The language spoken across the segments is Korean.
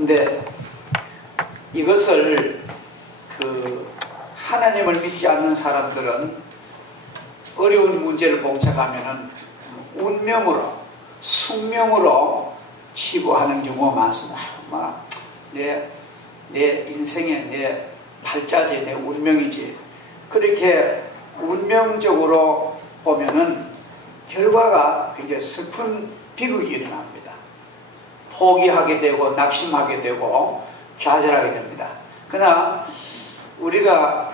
근데 이것을 하나님을 믿지 않는 사람들은 어려운 문제를 봉착하면은 운명으로, 숙명으로 치부하는 경우가 많습니다. 내 인생의 내 팔자지, 내 운명이지. 그렇게 운명적으로 보면은 결과가 굉장히 슬픈 비극이 일어납니다. 포기하게 되고 낙심하게 되고 좌절하게 됩니다. 그러나 우리가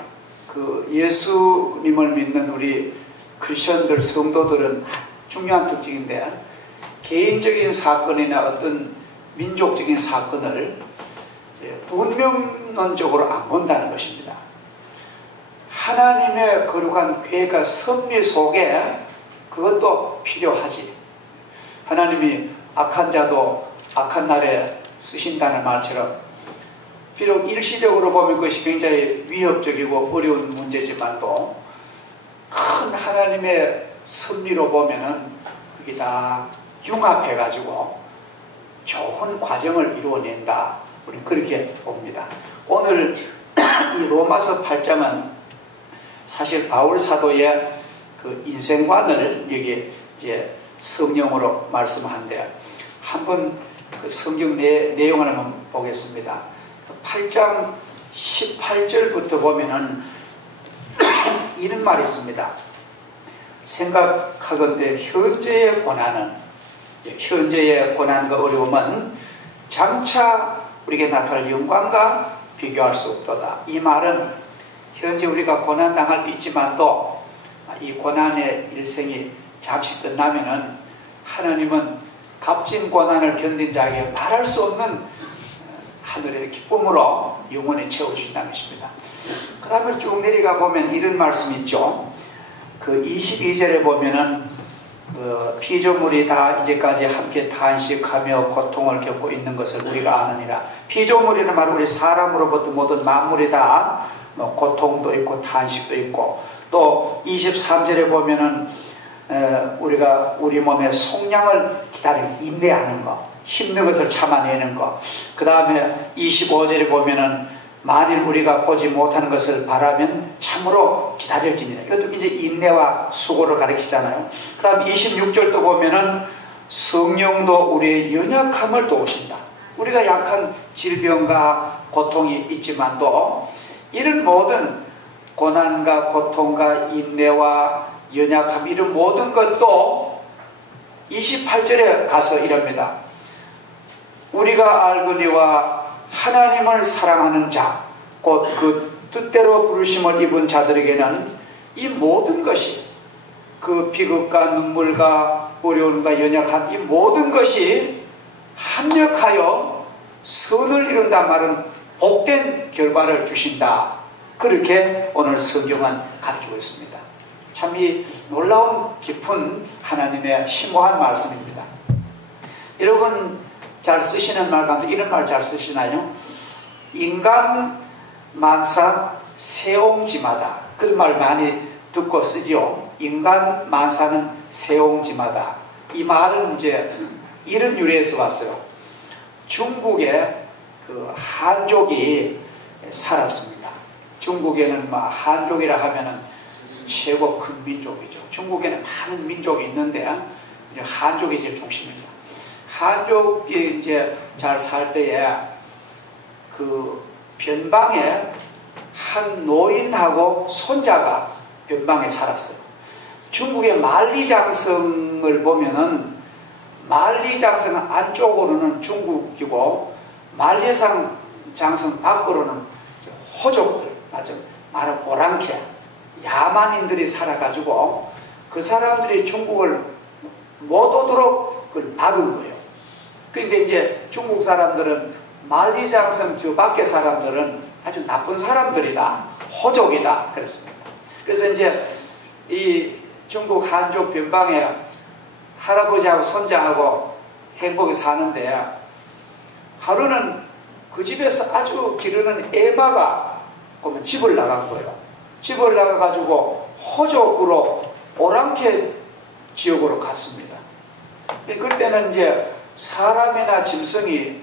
예수님을 믿는 우리 크리스천들, 성도들은 중요한 특징인데, 개인적인 사건이나 어떤 민족적인 사건을 운명론적으로 안 본다는 것입니다. 하나님의 거룩한 계획과 섭리 속에 그것도 필요하지. 하나님이 악한 자도 악한 날에 쓰신다는 말처럼 비록 일시적으로 보면 그것이 굉장히 위협적이고 어려운 문제지만도 큰 하나님의 섭리로 보면은 그게 다 융합해가지고 좋은 과정을 이루어낸다. 우리는 그렇게 봅니다. 오늘 이 로마서 8장은 사실 바울 사도의 그 인생관을 여기 이제 성령으로 말씀한데, 한번 그 성경 내용을 한번 보겠습니다. 8장 18절부터 보면은 이런 말이 있습니다. 생각하건대 현재의 고난과 어려움은 장차 우리에게 나타날 영광과 비교할 수 없도다. 이 말은 현재 우리가 고난 당할 수 있지만 또 이 고난의 일생이 잠시 끝나면은 하나님은 값진 고난을 견딘 자에게 말할 수 없는 하늘의 기쁨으로 영원히 채워주신다는 것입니다. 그 다음에 쭉 내려가 보면 이런 말씀이 있죠. 그 22절에 보면은 피조물이 다 이제까지 함께 탄식하며 고통을 겪고 있는 것을 우리가 아느니라. 피조물이라는 말은 우리 사람으로부터 모든 만물이 다 고통도 있고 탄식도 있고, 또 23절에 보면은 우리가 우리 몸의 속량을 기다리고 인내하는 것, 힘든 것을 참아내는 것. 그 다음에 25절에 보면은 만일 우리가 보지 못하는 것을 바라면 참으로 기다릴지니라. 이것도 이제 인내와 수고를 가리키잖아요. 그 다음 26절도 보면은 성령도 우리의 연약함을 도우신다. 우리가 약한 질병과 고통이 있지만도 이런 모든 고난과 고통과 인내와 연약함, 이런 모든 것도 28절에 가서 이럽니다. 우리가 알거니와 하나님을 사랑하는 자, 곧 그 뜻대로 부르심을 입은 자들에게는 이 모든 것이, 그 비극과 눈물과 어려움과 연약함, 이 모든 것이 합력하여 선을 이룬단 말은 복된 결과를 주신다. 그렇게 오늘 성경은 가르치고 있습니다. 참 이 놀라운 깊은 하나님의 심오한 말씀입니다. 여러분 잘 쓰시는 말 가운데 이런 말 잘 쓰시나요? 인간 만사 세옹지마다. 그런 말 많이 듣고 쓰죠. 인간 만사는 세옹지마다. 이 말은 이제 이런 유래에서 왔어요. 중국에 그 한족이 살았습니다. 중국에는 한족이라 하면은 최고 큰 민족이죠. 중국에는 많은 민족이 있는데 이제 한족이 제일 중심입니다. 한족이 이제 잘 살 때에 그 변방에 한 노인하고 손자가 변방에 살았어요. 중국의 만리장성을 보면은 만리장성 안쪽으로는 중국이고 만리장성 밖으로는 호족들, 말은 오랑캐, 야만인들이 살아가지고 그 사람들이 중국을 못 오도록 그걸 막은 거예요. 그런데 이제 중국 사람들은 만리장성 저 밖의 사람들은 아주 나쁜 사람들이다, 호족이다 그랬습니다. 그래서 이제 이 중국 한족 변방에 할아버지하고 손자하고 행복히 사는데 하루는 그 집에서 아주 기르는 에바가 집을 나간 거예요. 집을 나가가지고 호족으로 오랑캐 지역으로 갔습니다. 그때는 이제 사람이나 짐승이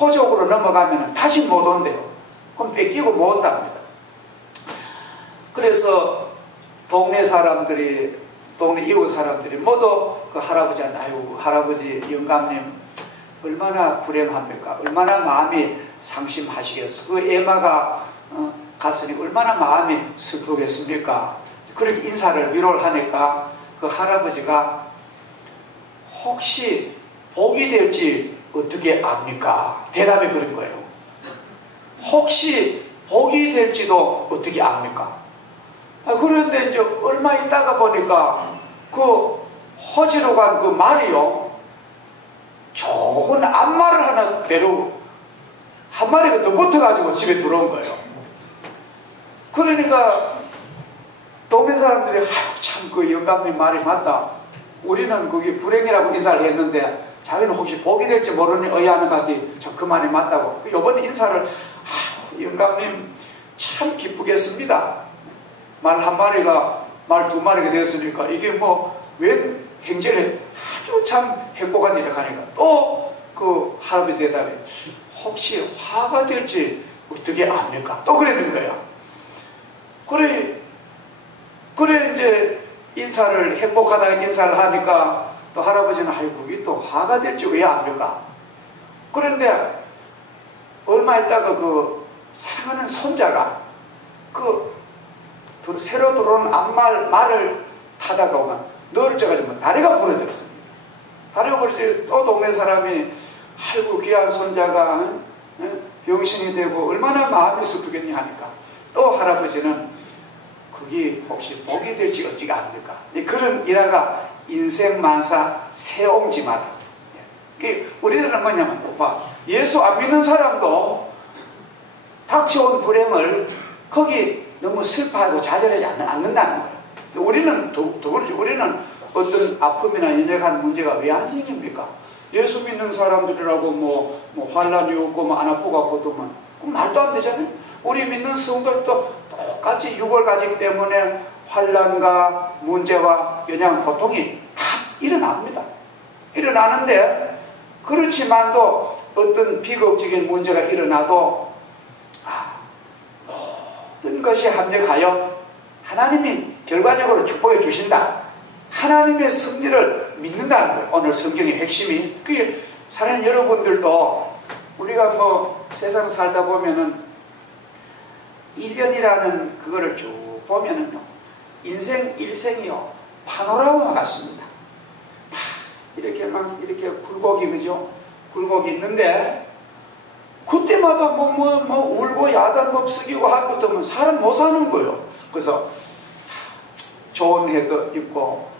호적으로 넘어가면 다시 못 온대요. 그럼 뺏기고 못 온답니다. 그래서 동네 사람들이, 동네 이웃 사람들이 모두 그 할아버지한테, 아유, 할아버지, 영감님, 얼마나 불행합니까? 얼마나 마음이 상심하시겠어? 그 애마가 갔으니 얼마나 마음이 슬프겠습니까? 그렇게 인사를 위로를 하니까 그 할아버지가 혹시 복이 될지 어떻게 압니까? 대답이 그런 거예요. 혹시 복이 될지도 어떻게 압니까? 그런데 이제 얼마 있다가 보니까 그 호지로 간 그 말이요, 좋은 암말을 하나 데리고 한 마리가 더 붙어가지고 집에 들어온 거예요. 그러니까 동네 사람들이 아유, 참 그 영감님 말이 맞다. 우리는 그게 불행이라고 인사를 했는데 자기는 혹시 복이 될지 모르니 의아하는 같이 참 그 말이 맞다고. 이번에 인사를, 아유, 영감님 참 기쁘겠습니다. 말 한 마리가 말 두 마리가 되었으니까 이게 뭐 웬 행제를 아주 참 행복한 일을 하니까 또 그 할아버지 대답에 혹시 화가 될지 어떻게 압니까? 또 그러는 거야. 그래 이제 인사를, 행복하다고 인사를 하니까 또 할아버지는 아이, 그게 또 화가 될지 왜 압니까? 그런데 얼마 있다가 그 사랑하는 손자가 그 새로 들어온 말을 타다가 오면 널쩍가지고 다리가 부러졌습니다. 다리가 부러지고 또 동네 사람이 아이고 귀한 손자가 병신이 되고 얼마나 마음이 슬프겠냐 하니까 또 할아버지는 그게 혹시 복이 될지 어찌가 압니까? 그런 일화가 인생만사 새옹지 마라. 우리들은 뭐냐면, 오빠, 예수 안 믿는 사람도 닥쳐온 불행을 거기 너무 슬퍼하고 좌절하지 않는다는 거예요. 우리는 더 그렇지. 우리는 어떤 아픔이나 인생한 문제가 왜 안 생깁니까? 예수 믿는 사람들이라고 뭐 환란이 없고 뭐 안 아프고 또 말도 안 되잖아요. 우리 믿는 성도들도 똑같이 육을 가지기 때문에 환란과 문제와 영양, 고통이 다 일어납니다. 일어나는데 그렇지만도 어떤 비극적인 문제가 일어나도 모든 것이 합력하여 하나님이 결과적으로 축복해 주신다. 하나님의 승리를 믿는다는 거예요. 오늘 성경의 핵심이. 그게 사랑하는 여러분들도 우리가 뭐 세상 살다 보면은 1년이라는 그거를 쭉 보면은요, 인생 일생이요 파노라마 같습니다. 이렇게 굴곡이, 그죠? 굴곡이 있는데 그때마다 뭐 울고 야단법 쓰기고 할 것도 없으면 사람 못 사는 거예요. 그래서 좋은 해도 있고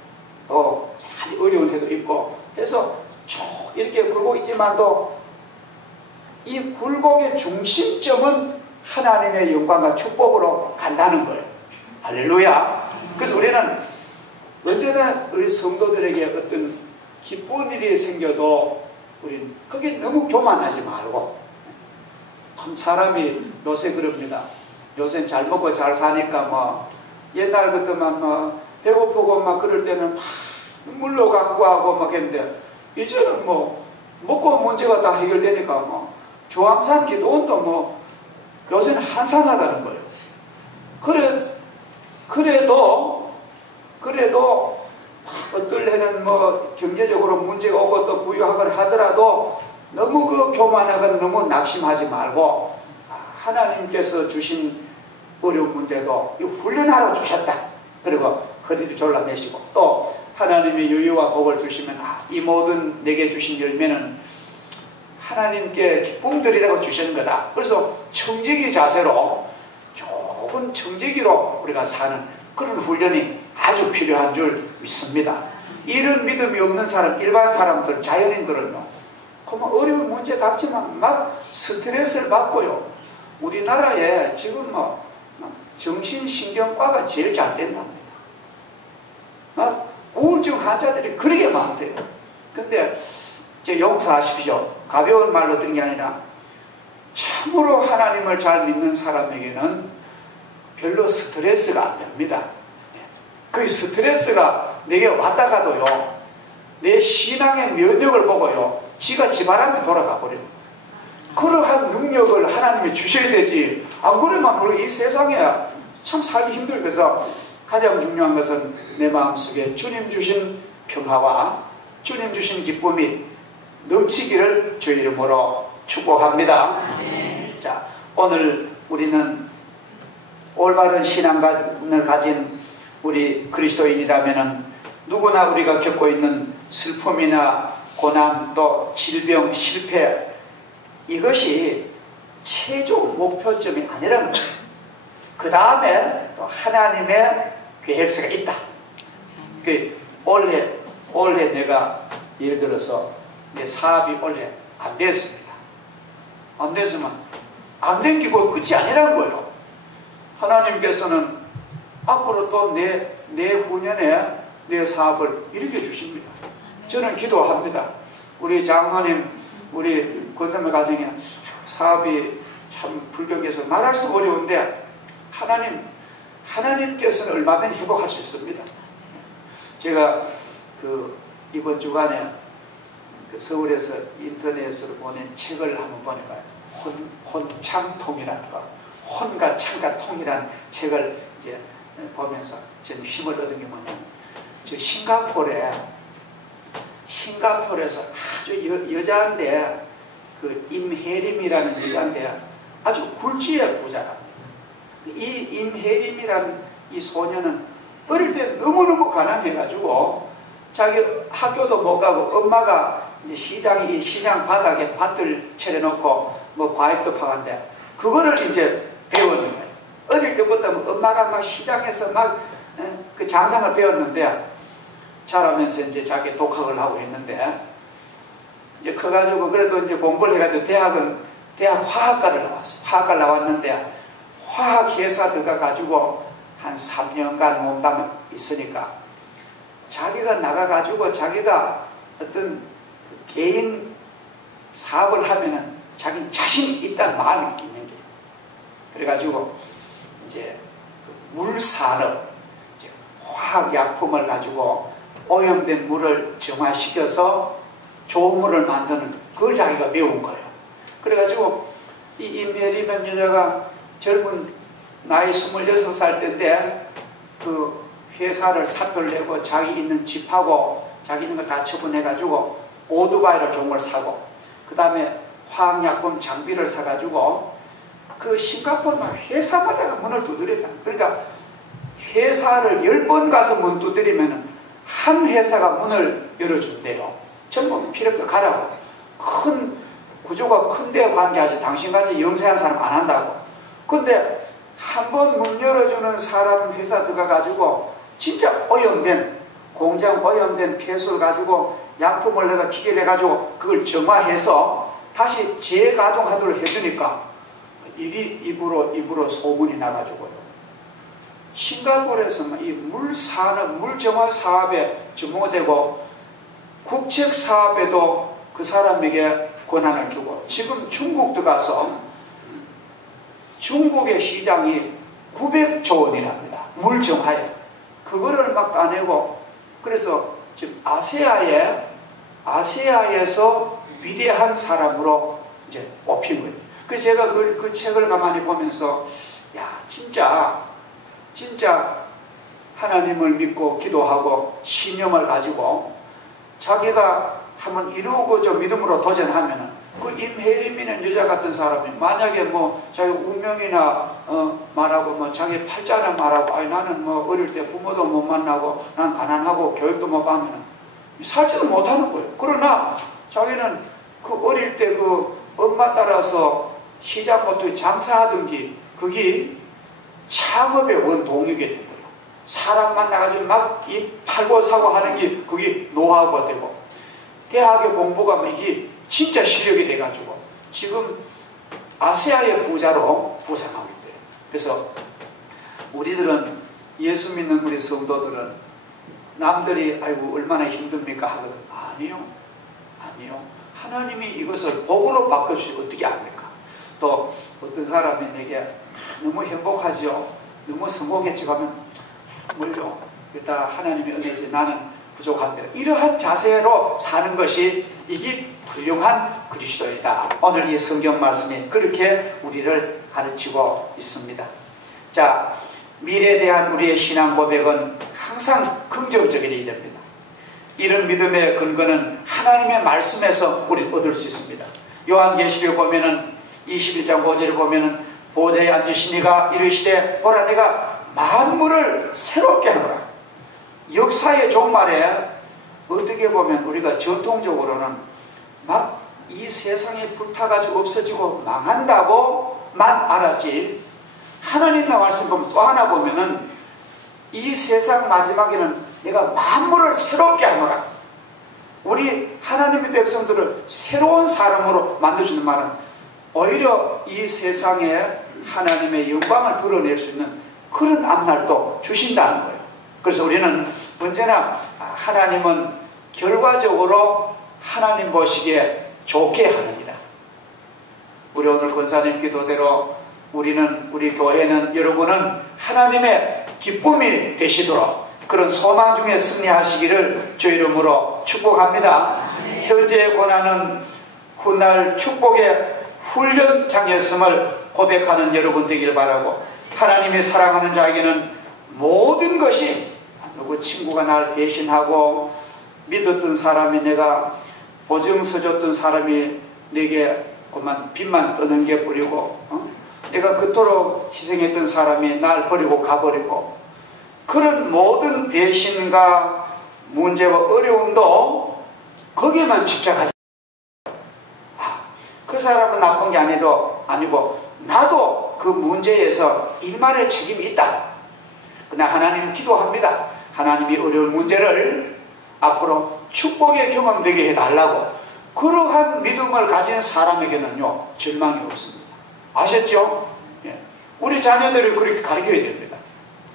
또 어려운 해도 있고 그래서 쭉 이렇게 굴곡 있지만도 이 굴곡의 중심점은 하나님의 영광과 축복으로 간다는 거예요. 할렐루야. 그래서 우리는 언제나 우리 성도들에게 어떤 기쁜 일이 생겨도 우리는 그게 너무 교만하지 말고, 참 사람이 요새 그럽니다. 요새 잘 먹고 잘 사니까 뭐 옛날 같으면 뭐 배고프고 막 그럴 때는 막 물로 강구하고 막 했는데 이제는 뭐 먹고 문제가 다 해결되니까 뭐 조항산 기도원도 뭐 요새는 한산하다는 거예요. 그래도 어떨 해는 뭐 경제적으로 문제가 오고 또 부유하거나 하더라도 너무 그 교만하거나 너무 낙심하지 말고 하나님께서 주신 어려운 문제도 훈련하러 주셨다. 그리고 허리도 졸라매시고 또 하나님의 여유와 복을 주시면 이 모든 내게 주신 열매는 하나님께 기쁨 드리라고 주시는 거다. 그래서 청지기 자세로 조금 청지기로 우리가 사는 그런 훈련이 아주 필요한 줄 믿습니다. 이런 믿음이 없는 사람, 일반 사람들, 자연인들은요, 그만 어려운 문제 닥치면 막 스트레스를 받고요. 우리나라에 지금 뭐 정신신경과가 제일 잘 된답니다. 우울증 환자들이 그렇게 많대요. 근데 용서하십시오. 가벼운 말로 드린 게 아니라 참으로 하나님을 잘 믿는 사람에게는 별로 스트레스가 안 됩니다. 그 스트레스가 내게 왔다 가도요, 내 신앙의 면역을 보고요, 지가 지 바람에 돌아가 버립니다. 그러한 능력을 하나님이 주셔야 되지. 안 그러면 우리 이 세상에 참 살기 힘들어서 가장 중요한 것은 내 마음속에 주님 주신 평화와 주님 주신 기쁨이 넘치기를 주 이름으로 축복합니다. 자, 오늘 우리는 올바른 신앙관을 가진 우리 그리스도인이라면 누구나 우리가 겪고 있는 슬픔이나 고난, 또 질병, 실패, 이것이 최종 목표점이 아니라는 거예요. 그 다음에 또 하나님의 계획서가 있다. 올해 내가 예를 들어서 내 사업이 올해 안 됐습니다. 안 됐으면 안 된 게 끝이 아니라는 거예요. 하나님께서는 앞으로 또 내후년에 내 사업을 일으켜 주십니다. 저는 기도합니다. 우리 장모님, 우리 권사님 가정에 사업이 참 불경해서 말할 수 어려운데 하나님께서는 얼마든지 회복할 수 있습니다. 제가 이번 주간에 서울에서 인터넷으로 보낸 책을 한번 보니까 혼창통이라는 거, 혼과 창과 통이라는 책을 이제 보면서 저는 힘을 얻은 게 뭐냐면, 저 싱가포르에서 아주 여자인데 임혜림이라는 여자인데 아주 굴지의 부자랍니다. 이 임혜림이라는 이 소녀는 어릴 때 너무너무 가난해가지고 자기 학교도 못 가고 엄마가 이제 시장 바닥에 밭을 차려놓고 뭐 과일도 파는데 그거를 이제 배우는 거예요. 어릴 때부터 엄마가 막 시장에서 막 그 장상을 배웠는데 자라면서 이제 자기 독학을 하고 했는데 이제 커가지고 그래도 이제 공부를 해가지고 대학 화학과를 나왔어요. 화학과를 나왔는데 화학회사 들어가가지고 한 3년간 몸담 있으니까 자기가 나가가지고 자기가 어떤 개인 사업을 하면은 자기 자신이 있다는 마음이 있는 게. 그래가지고 이제 물산업, 화학약품을 가지고 오염된 물을 정화시켜서 좋은 물을 만드는 그걸 자기가 배운 거예요. 그래가지고 이 임혜림은 여자가 젊은 나이 26살 때인데 그 회사를 사표를 내고 자기 있는 집하고 자기 있는 거 다 처분해가지고 오토바이를 좋은 걸 사고 그 다음에 화학약품 장비를 사가지고 그 싱가포르만 회사마다 문을 두드렸다. 그러니까 회사를 10번 가서 문 두드리면 한 회사가 문을 열어준대요. 전부 필요 없어 가라고. 큰 구조가 큰데 관계하지 당신같이 영세한 사람 안 한다고. 근데 한 번 문 열어주는 사람 회사 들어가가지고 진짜 오염된 공장 오염된 폐수를 가지고 약품을 내가 기계를 해가지고 그걸 정화해서 다시 재가동하도록 해주니까 이게 입으로 소문이 나가지고요. 싱가포르에서 이 물산업, 물정화 사업에 전문가 되고 국책 사업에도 그 사람에게 권한을 주고 지금 중국도 가서 중국의 시장이 900조 원이랍니다. 물정화에. 그거를 막 따내고 그래서 지금 아시아에서 위대한 사람으로 이제 뽑힌 거예요. 그래서 제가 그 책을 가만히 보면서 야 진짜 하나님을 믿고 기도하고 신념을 가지고 자기가 한번 이루고자 믿음으로 도전하면은 그 임혜림이는 여자 같은 사람이 만약에 뭐 자기 운명이나 말하고 뭐 자기 팔자나 말하고 아니 나는 뭐 어릴 때 부모도 못 만나고 난 가난하고 교육도 못 받으면 살지도 못하는 거예요. 그러나 자기는 그 어릴 때 그 엄마 따라서 시장부터 장사하던 게 그게 창업의 원동력이 된 거예요. 사람 만나가지고 막 이 팔고 사고 하는 게 그게 노하우가 되고 대학에 공부가 이게 진짜 실력이 돼가지고 지금 아시아의 부자로 부상하고 있대요. 그래서 우리들은 예수 믿는 우리 성도들은 남들이 아이고 얼마나 힘듭니까 하거든. 아니요. 하나님이 이것을 복으로 바꿔주시고 어떻게 합니까? 또 어떤 사람이 내게 너무 행복하죠. 너무 성공했지 하면 뭘요? 일단 하나님의 은혜지 나는 부족합니다. 이러한 자세로 사는 것이 이게 훌륭한 그리스도이다. 오늘 이 성경 말씀이 그렇게 우리를 가르치고 있습니다. 자, 미래에 대한 우리의 신앙 고백은 항상 긍정적이어야 됩니다. 이런 믿음의 근거는 하나님의 말씀에서 우리는 얻을 수 있습니다. 요한계시록에 보면은 21장 5절에 보면은 보좌에 앉으시니가 이르시되 보라 내가 만물을 새롭게 하노라. 역사의 종말에 어떻게 보면 우리가 전통적으로는 막 이 세상이 불타가지고 없어지고 망한다고만 알았지, 하나님의 말씀 보면 또 하나 보면은 이 세상 마지막에는 내가 만물을 새롭게 하노라. 우리 하나님의 백성들을 새로운 사람으로 만들어주는 말은 오히려 이 세상에 하나님의 영광을 드러낼 수 있는 그런 앞날도 주신다는 거예요. 그래서 우리는 언제나 하나님은 결과적으로 하나님 보시기에 좋게 하느니라. 우리 오늘 권사님 기도대로 우리 교회는, 여러분은 하나님의 기쁨이 되시도록 그런 소망 중에 승리하시기를 주 이름으로 축복합니다. 현재의 고난은 훗날 축복의 훈련장이었음을 고백하는 여러분 되기를 바라고, 하나님이 사랑하는 자에게는 모든 것이, 누구 친구가 날 배신하고 믿었던 사람이, 내가 보증 서줬던 사람이 내게 그만 빚만 떠는 게 뿌리고, 내가 그토록 희생했던 사람이 날 버리고 가버리고, 그런 모든 배신과 문제와 어려움도 거기에만 집착하지. 그 사람은 나쁜 게 아니고 나도 그 문제에서 일말의 책임이 있다. 그러나 하나님 기도합니다. 하나님이 어려운 문제를 앞으로 축복의 경험되게 해달라고. 그러한 믿음을 가진 사람에게는요, 절망이 없습니다. 아셨죠? 예. 우리 자녀들을 그렇게 가르쳐야 됩니다.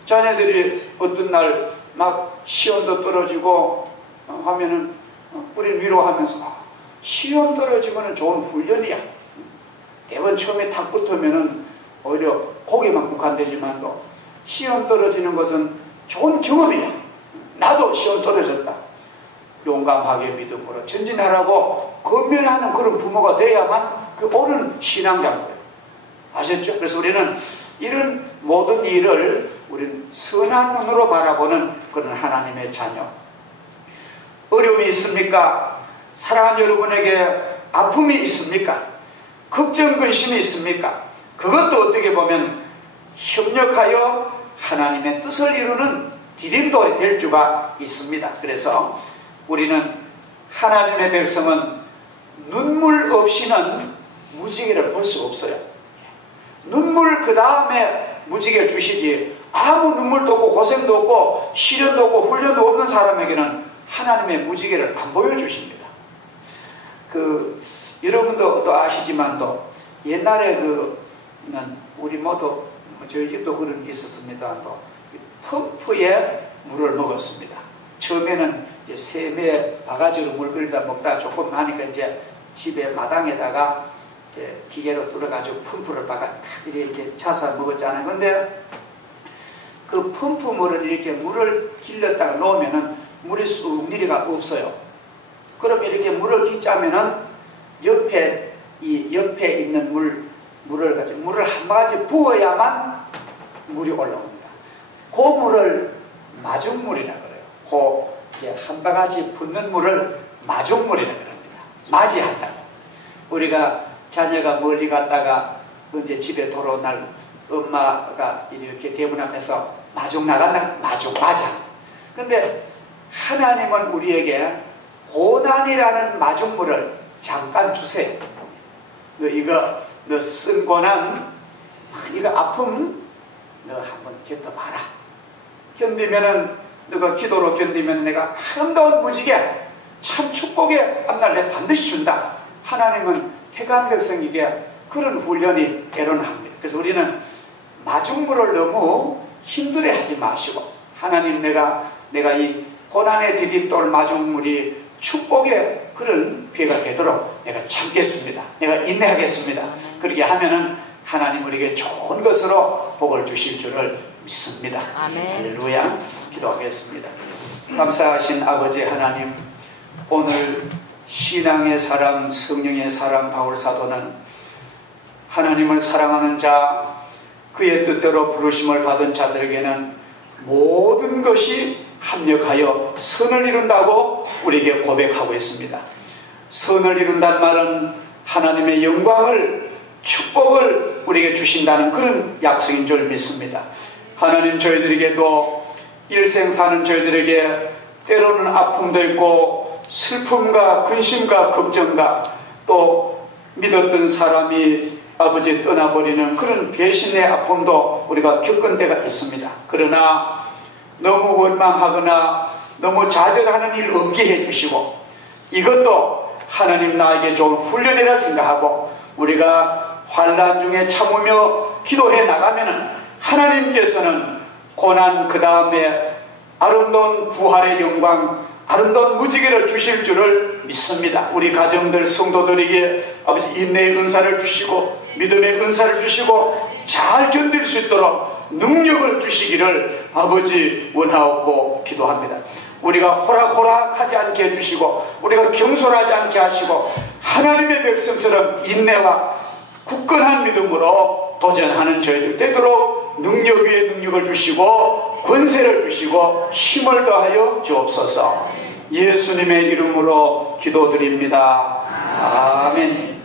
자녀들이 어떤 날 막 시험도 떨어지고 하면은 우리는 위로하면서, 시험 떨어지면 좋은 훈련이야. 대번 처음에 탁 붙으면은 오히려 거기만 국한되지만도 시험 떨어지는 것은 좋은 경험이야. 나도 시험 떨어졌다. 용감하게 믿음으로 전진하라고 권면하는 그런 부모가 돼야만 그 옳은 신앙자인 거예요. 아셨죠? 그래서 우리는 이런 모든 일을 우리는 선한 눈으로 바라보는 그런 하나님의 자녀. 어려움이 있습니까? 사랑하는 여러분에게 아픔이 있습니까? 걱정, 근심이 있습니까? 그것도 어떻게 보면 협력하여 하나님의 뜻을 이루는 디딤돌이 될 수가 있습니다. 그래서 우리는, 하나님의 백성은 눈물 없이는 무지개를 볼 수 없어요. 눈물 그 다음에 무지개를 주시지, 아무 눈물도 없고 고생도 없고 시련도 없고 훈련도 없는 사람에게는 하나님의 무지개를 안 보여주십니다. 여러분도 또 아시지만도 옛날에 우리 모두 저희 집도 그런 게 있었습니다. 또 펌프에 물을 먹었습니다. 처음에는 이제 샘에 바가지로 물 끓이다 먹다 조금 하니까 이제 집에 마당에다가 이제 기계로 뚫어가지고 펌프를 박아 이렇게 차서 먹었잖아요. 근데 그 펌프 물을 이렇게 물을 길렀다가 놓으면은 물이 쑥 내려가 없어요. 그럼 이렇게 물을 깃짜면은 옆에 있는 물을 가지고 물을 한 바가지 부어야만 물이 올라옵니다. 그 물을 마중물이라 그래요. 그 이제 한 바가지 붓는 물을 마중물이라 그럽니다. 맞이한다고. 우리가 자녀가 멀리 갔다가 이제 집에 돌아온 날 엄마가 이렇게 대문 앞에서 마중 나간다, 맞이한다. 근데 하나님은 우리에게 고난이라는 마중물을 잠깐 주세요. 너 쓴 고난, 이거 아픔 너 한번 견뎌봐라. 견디면은, 너가 기도로 견디면 내가 아름다운 무지개, 참 축복의 앞날 내 반드시 준다. 하나님은 택한 백성에게 그런 훈련이 때로는 합니다. 그래서 우리는 마중물을 너무 힘들어하지 마시고, 하나님 내가 이 고난의 디딤돌 마중물이 축복의 그런 기회가 되도록 내가 참겠습니다. 내가 인내하겠습니다. 그렇게 하면은 하나님 우리에게 좋은 것으로 복을 주실 줄을 믿습니다. 아멘. 할렐루야. 기도하겠습니다. 감사하신 아버지 하나님, 오늘 신앙의 사람, 성령의 사람 바울 사도는 하나님을 사랑하는 자, 그의 뜻대로 부르심을 받은 자들에게는 모든 것이 합력하여 선을 이룬다고 우리에게 고백하고 있습니다. 선을 이룬다는 말은 하나님의 영광을, 축복을 우리에게 주신다는 그런 약속인 줄 믿습니다. 하나님 저희들에게도 일생 사는 저희들에게 때로는 아픔도 있고 슬픔과 근심과 걱정과 또 믿었던 사람이 아버지 떠나버리는 그런 배신의 아픔도 우리가 겪은 데가 있습니다. 그러나 너무 원망하거나 너무 좌절하는 일 없게 해주시고 이것도 하나님 나에게 좋은 훈련이라 생각하고 우리가 환난 중에 참으며 기도해 나가면은 하나님께서는 고난 그 다음에 아름다운 부활의 영광, 아름다운 무지개를 주실 줄을 믿습니다. 우리 가정들 성도들에게 아버지 인내의 은사를 주시고 믿음의 은사를 주시고 잘 견딜 수 있도록 능력을 주시기를 아버지 원하옵고 기도합니다. 우리가 호락호락하지 않게 해주시고 우리가 경솔하지 않게 하시고 하나님의 백성처럼 인내와 굳건한 믿음으로 도전하는 저희들 되도록 능력 위에 능력을 주시고 권세를 주시고 힘을 더하여 주옵소서. 예수님의 이름으로 기도드립니다. 아멘.